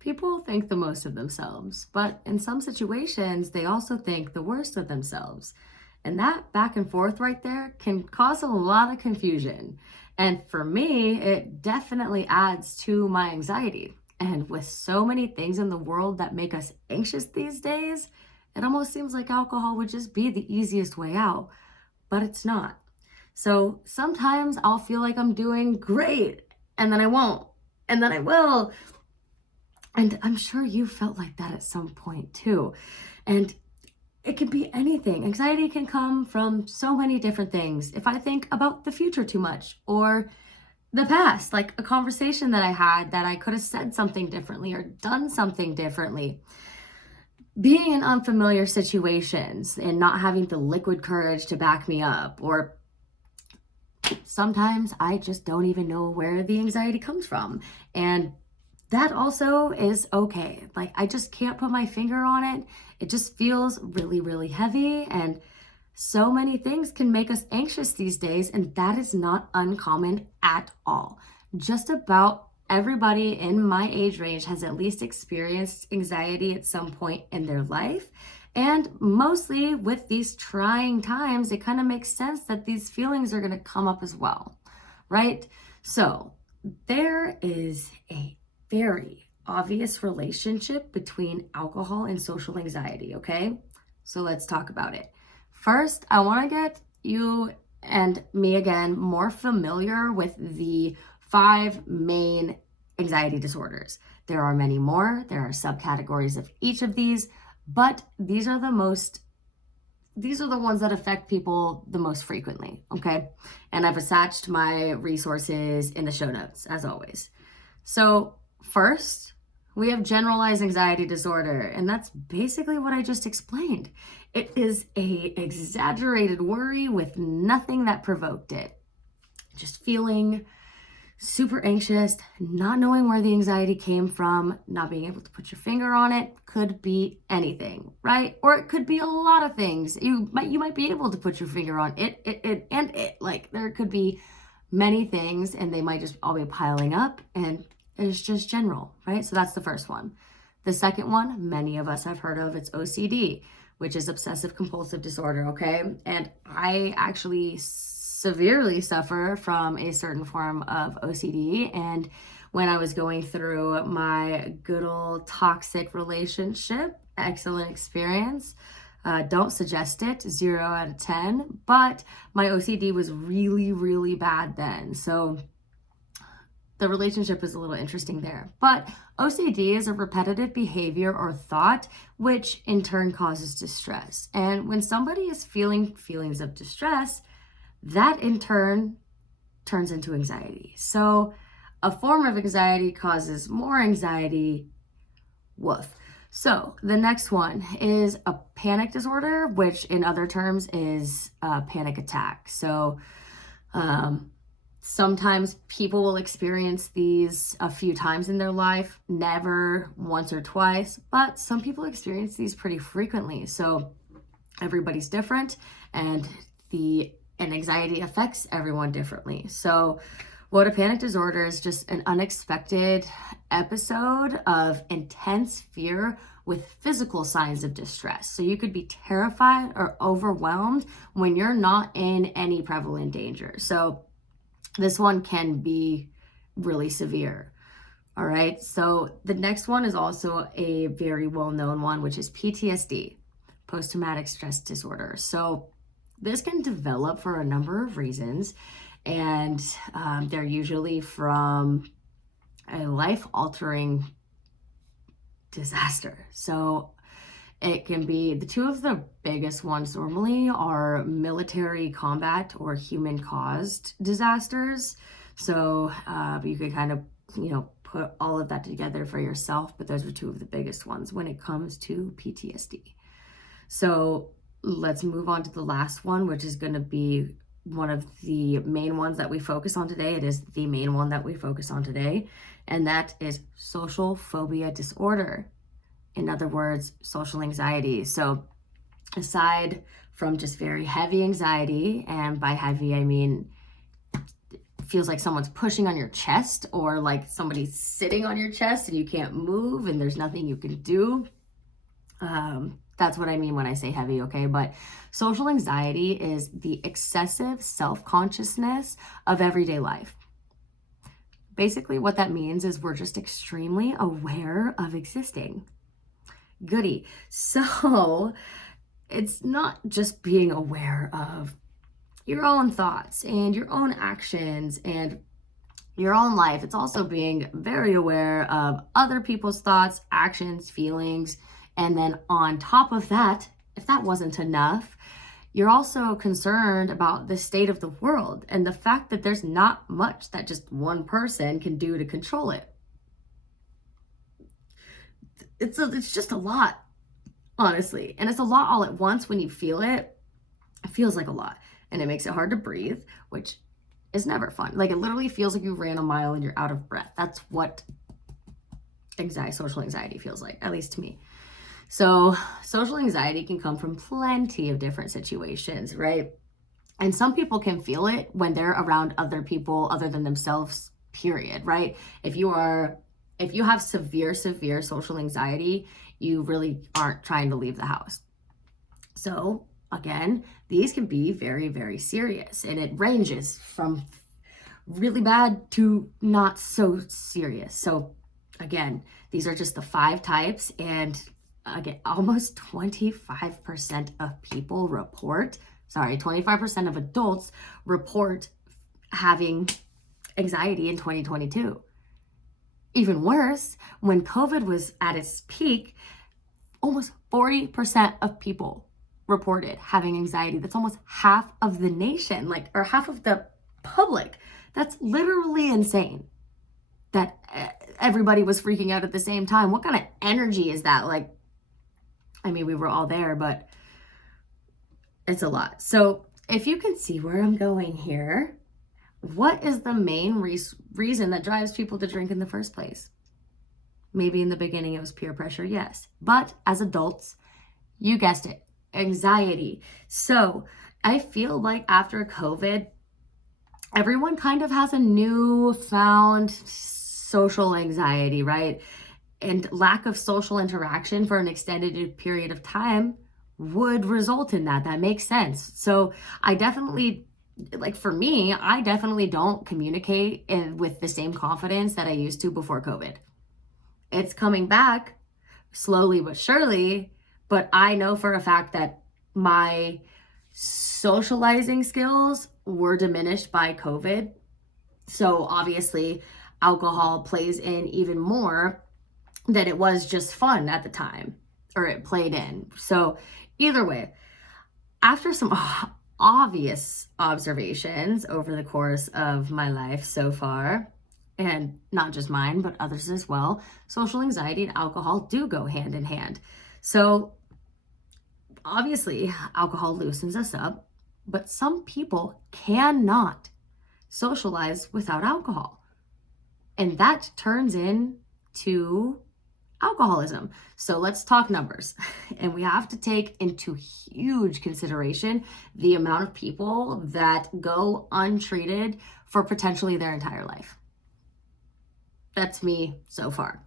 People think the most of themselves, but in some situations, they also think the worst of themselves. And that back and forth right there can cause a lot of confusion. And for me, it definitely adds to my anxiety. And with so many things in the world that make us anxious these days, it almost seems like alcohol would just be the easiest way out, but it's not. So sometimes I'll feel like I'm doing great, and then I won't, and then I will. And I'm sure you felt like that at some point too. And it can be anything. Anxiety can come from so many different things. If I think about the future too much, or the past, like a conversation that I had that I could have said something differently or done something differently. Being in unfamiliar situations and not having the liquid courage to back me up, or sometimes I just don't even know where the anxiety comes from. And that also is okay. Like, I just can't put my finger on it. It just feels really, really heavy. And so many things can make us anxious these days. And that is not uncommon at all. Just about everybody in my age range has at least experienced anxiety at some point in their life. And mostly with these trying times, it kind of makes sense that these feelings are going to come up as well, right? So there is a very obvious relationship between alcohol and social anxiety, okay? So let's talk about it. First, I want to get you and me again more familiar with the 5 main anxiety disorders. There are many more. There are subcategories of each of these, but these are the ones that affect people the most frequently, okay? And I've attached my resources in the show notes, as always. So first, we have generalized anxiety disorder, and that's basically what I just explained. It is a exaggerated worry with nothing that provoked it. Just feeling super anxious, not knowing where the anxiety came from, not being able to put your finger on it. Could be anything, right? Or it could be a lot of things. You might be able to put your finger on it. Like, there could be many things, and they might just all be piling up, and it's just general, right? So that's the first one. The second one, many of us have heard of, it's OCD, which is obsessive compulsive disorder, okay? And I actually severely suffer from a certain form of OCD. And when I was going through my good old toxic relationship, excellent experience, don't suggest it, 0 out of 10, but my OCD was really, really bad then. So the relationship is a little interesting there. But OCD is a repetitive behavior or thought, which in turn causes distress. And when somebody is feeling feelings of distress, that in turn turns into anxiety. So a form of anxiety causes more anxiety. Woof. So the next one is a panic disorder, which in other terms is a panic attack. So sometimes people will experience these a few times in their life, never once or twice, but some people experience these pretty frequently. So everybody's different, and anxiety affects everyone differently. So what a panic disorder is just an unexpected episode of intense fear with physical signs of distress. So you could be terrified or overwhelmed when you're not in any prevalent danger. So this one can be really severe. All right. So the next one is also a very well-known one, which is PTSD, post-traumatic stress disorder. So this can develop for a number of reasons, and they're usually from a life-altering disaster. So it can be, the two of the biggest ones normally are military combat or human-caused disasters. So you could kind of, put all of that together for yourself, but those are two of the biggest ones when it comes to PTSD. So let's move on to the last one, which is going to be one of the main ones that we focus on today. It is the main one that we focus on today, and that is social phobia disorder. In other words, social anxiety. So aside from just very heavy anxiety, and by heavy I mean feels like someone's pushing on your chest, or like somebody's sitting on your chest and you can't move and there's nothing you can do. That's what I mean when I say heavy, okay? But social anxiety is the excessive self-consciousness of everyday life. Basically, what that means is we're just extremely aware of existing. Goody. So it's not just being aware of your own thoughts and your own actions and your own life. It's also being very aware of other people's thoughts, actions, feelings. And then on top of that, if that wasn't enough, you're also concerned about the state of the world and the fact that there's not much that just one person can do to control it. It's just a lot, honestly. And it's a lot all at once. When you feel it, it feels like a lot. And it makes it hard to breathe, which is never fun. Like, it literally feels like you ran a mile and you're out of breath. That's what social anxiety feels like, at least to me. So social anxiety can come from plenty of different situations, right? And some people can feel it when they're around other people other than themselves, period, right? If you have severe social anxiety, you really aren't trying to leave the house. So again, these can be very, very serious, and it ranges from really bad to not so serious. So again, these are just the 5 types, and again, almost 25% of people 25% of adults report having anxiety in 2022. Even worse, when COVID was at its peak, almost 40% of people reported having anxiety. That's almost half of the nation, or half of the public. That's literally insane that everybody was freaking out at the same time. What kind of energy is that? We were all there, but it's a lot. So if you can see where I'm going here, what is the main reason that drives people to drink in the first place? Maybe in the beginning it was peer pressure, yes. But as adults, you guessed it, anxiety. So I feel like after COVID, everyone kind of has a newfound social anxiety, right? And lack of social interaction for an extended period of time would result in that. That makes sense. So I definitely, for me, I definitely don't communicate with the same confidence that I used to before COVID. It's coming back slowly but surely, but I know for a fact that my socializing skills were diminished by COVID. So obviously alcohol plays in even more than it was just fun at the time, or it played in. So either way, after some obvious observations over the course of my life so far, and not just mine, but others as well, social anxiety and alcohol do go hand in hand. So obviously, alcohol loosens us up, but some people cannot socialize without alcohol. And that turns into alcoholism. So let's talk numbers. And we have to take into huge consideration the amount of people that go untreated for potentially their entire life. That's me so far.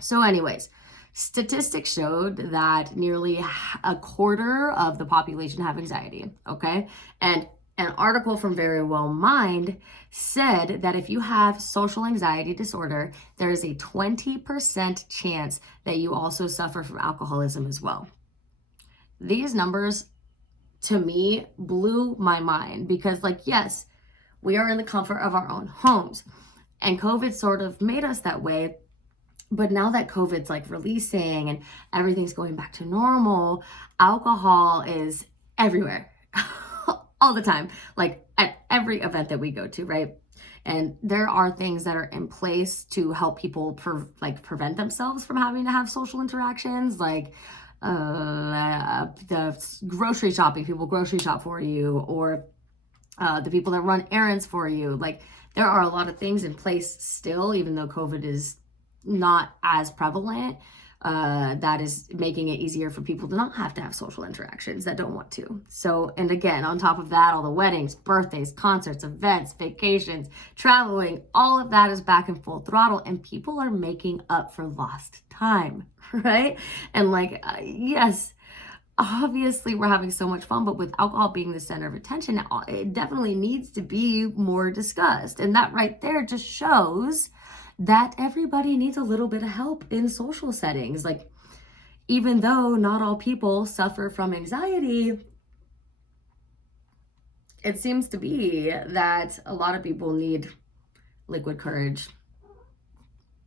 So anyways, statistics showed that nearly a quarter of the population have anxiety, okay? And an article from Very Well Mind said that if you have social anxiety disorder, there is a 20% chance that you also suffer from alcoholism as well. These numbers, to me, blew my mind because, yes, we are in the comfort of our own homes. And COVID sort of made us that way. But now that COVID's releasing and everything's going back to normal, alcohol is everywhere. All the time, at every event that we go to, right? And there are things that are in place to help people prevent themselves from having to have social interactions, the grocery shopping, people grocery shop for you, or the people that run errands for you. There are a lot of things in place still, even though COVID is not as prevalent. that is making it easier for people to not have to have social interactions that don't want to. So, and again, on top of that, all the weddings, birthdays, concerts, events, vacations, traveling, all of that is back in full throttle, and people are making up for lost time, right? And like, yes, obviously we're having so much fun, but with alcohol being the center of attention, it definitely needs to be more discussed. And that right there just shows that everybody needs a little bit of help in social settings. Like, even though not all people suffer from anxiety, it seems to be that a lot of people need liquid courage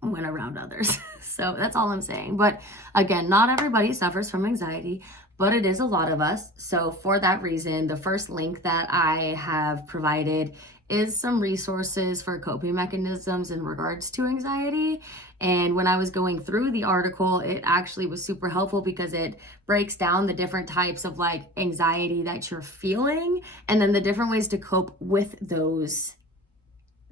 when around others. So that's all I'm saying. But again, not everybody suffers from anxiety, but it is a lot of us. So for that reason, the first link that I have provided is some resources for coping mechanisms in regards to anxiety. And when I was going through the article, it actually was super helpful because it breaks down the different types of like anxiety that you're feeling, and then the different ways to cope with those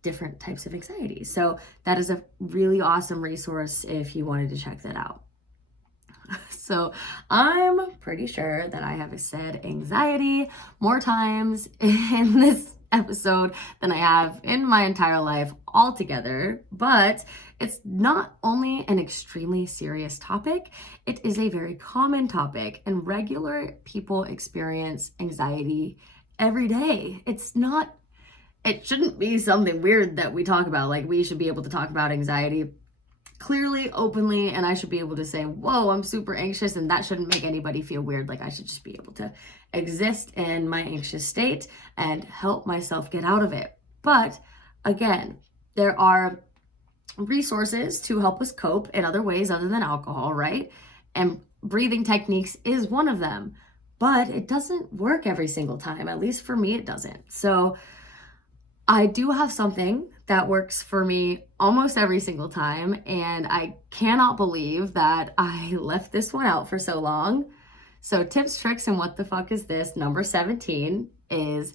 different types of anxiety. So that is a really awesome resource if you wanted to check that out. So I'm pretty sure that I have said anxiety more times in this episode than I have in my entire life altogether, but it's not only an extremely serious topic, it is a very common topic, and regular people experience anxiety every day. It shouldn't be something weird that we talk about. Like, we should be able to talk about anxiety clearly, openly, and I should be able to say, whoa, I'm super anxious, and that shouldn't make anybody feel weird. Like, I should just be able to exist in my anxious state and help myself get out of it. But again, there are resources to help us cope in other ways other than alcohol, right? And breathing techniques is one of them, but it doesn't work every single time. At least for me, it doesn't. So I do have something that works for me almost every single time, and I cannot believe that I left this one out for so long. So tips, tricks, and what the fuck is this? Number 17 is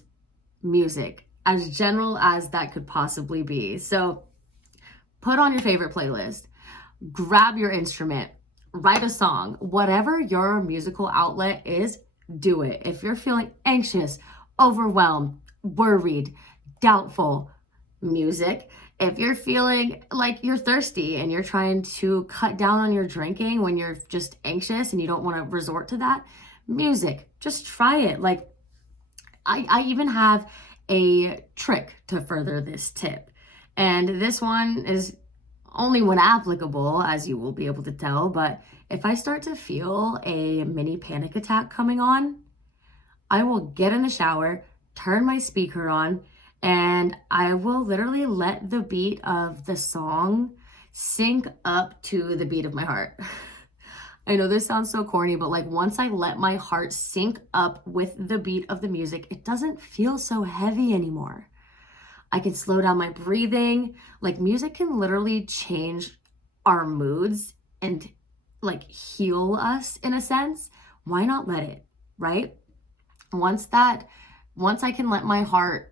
music, as general as that could possibly be. So put on your favorite playlist, grab your instrument, write a song, whatever your musical outlet is, do it. If you're feeling anxious, overwhelmed, worried, doubtful, music. If you're feeling like you're thirsty and you're trying to cut down on your drinking when you're just anxious and you don't want to resort to that, music. Just try it. Like, I even have a trick to further this tip. And this one is only when applicable, as you will be able to tell. But if I start to feel a mini panic attack coming on, I will get in the shower, turn my speaker on, and I will literally let the beat of the song sync up to the beat of my heart. I know this sounds so corny, but like, once I let my heart sync up with the beat of the music, it doesn't feel so heavy anymore. I can slow down my breathing. Like, music can literally change our moods and like heal us in a sense. Why not let it, right? Once I can let my heart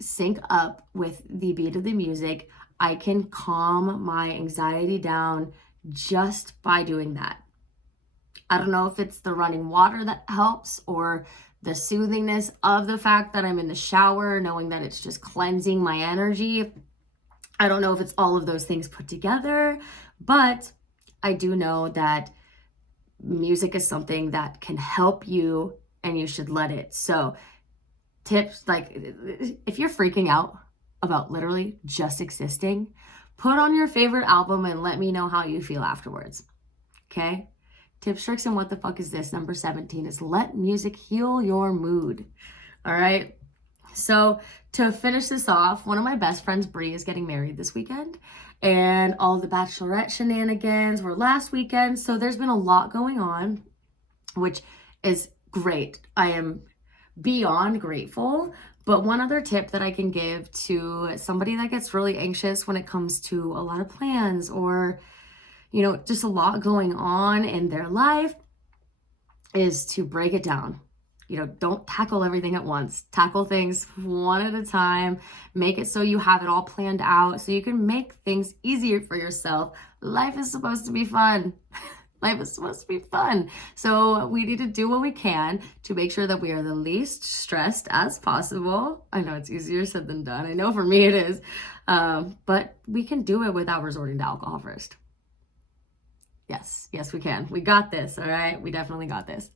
sync up with the beat of the music, I can calm my anxiety down just by doing that. I don't know if it's the running water that helps or the soothingness of the fact that I'm in the shower, knowing that it's just cleansing my energy. I don't know if it's all of those things put together, but I do know that music is something that can help you, and you should let it. So tips, like, if you're freaking out about literally just existing, put on your favorite album and let me know how you feel afterwards. Okay? Tips, tricks, and what the fuck is this? Number 17 is let music heal your mood. All right? So to finish this off, one of my best friends, Bree, is getting married this weekend, and all the bachelorette shenanigans were last weekend. So there's been a lot going on, which is great. I am beyond grateful. But one other tip that I can give to somebody that gets really anxious when it comes to a lot of plans or, you know, just a lot going on in their life is to break it down. don't tackle everything at once. Tackle things one at a time. Make it so you have it all planned out so you can make things easier for yourself. Life is supposed to be fun. Life is supposed to be fun. So we need to do what we can to make sure that we are the least stressed as possible. I know it's easier said than done. I know for me it is. But we can do it without resorting to alcohol first. Yes, we can. We got this, all right? We definitely got this.